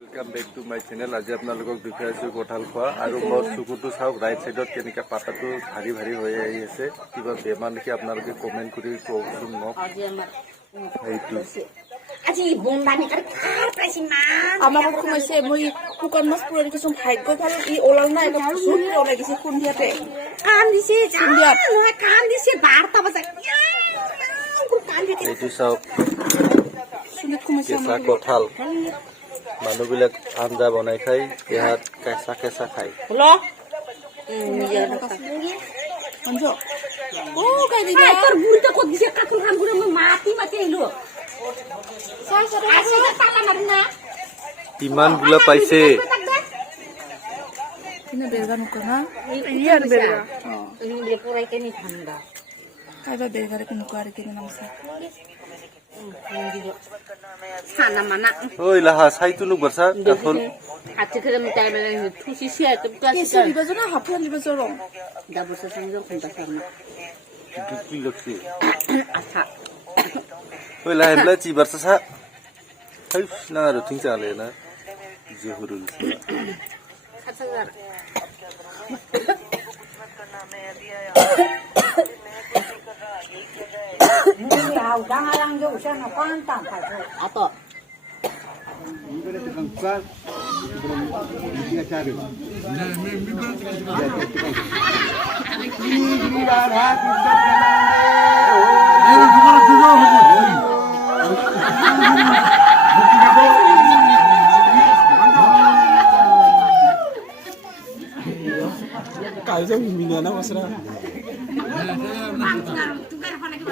Welcome back to my channel. আজি আপোনালোকক দেখাই আছো কঁঠাল খোৱা আৰু মোৰ চকুটো চাওক ৰাইট সাইডত কেনেকা পাতাটো ভাৰী ভাৰী হৈ আহি আছে কিবা বেমাৰ নেকি আপোনালোকে কমেন্ট কৰি কওকচোন মোক এইটো আজি বংবানি কাৰ পাইছি মা আমাৰ কমাইছে মই কুকান মাছ পুৰি কিছু ভাগ্য ভাল ই ওলাল না এটা সুন ওলাই গিছে খুন্দিয়াতে কাম দিছে খুন্দিয়াত নহয় কাম দিছে 12টা বজা এইটো চাওক সুনিত কমাইছে কেঁচা কঁঠাল মানুহবিলাক আঞ্জা বনাই খাই ইয়াত কেঁচা কেঁচা খায় হল অঞ্জ ও কাই দিবা তোর বুড়িটা কত দিছে কাকুর কাম করে মাটি মাটি আইলো আসে তালা মারি না কিমান গুলা পাইছে কিনা বেরগা নকো না ইয়ার বেরগা এই পুরাই কেনি ঠান্ডা কাইবা বেরগারে কোন করে কিনা নামসা সানা মানা ওই লাহা সাইতু নুক বর্ষা এখন হাতে করে মিটাই মানে থুসি সে তো কেসে দিবাজো না হাফান দিবাজো রং দাবসা সঙ্গে কোনটা সামনে কি লক্ষ্মী আচ্ছা ওই লাহে লাহে চি বর্ষা সা হাই না আর ঠিক চালে না Zahurul সাতসাগার Ato. Kaiser Miniana Masra. Bang, tukar apa lagi?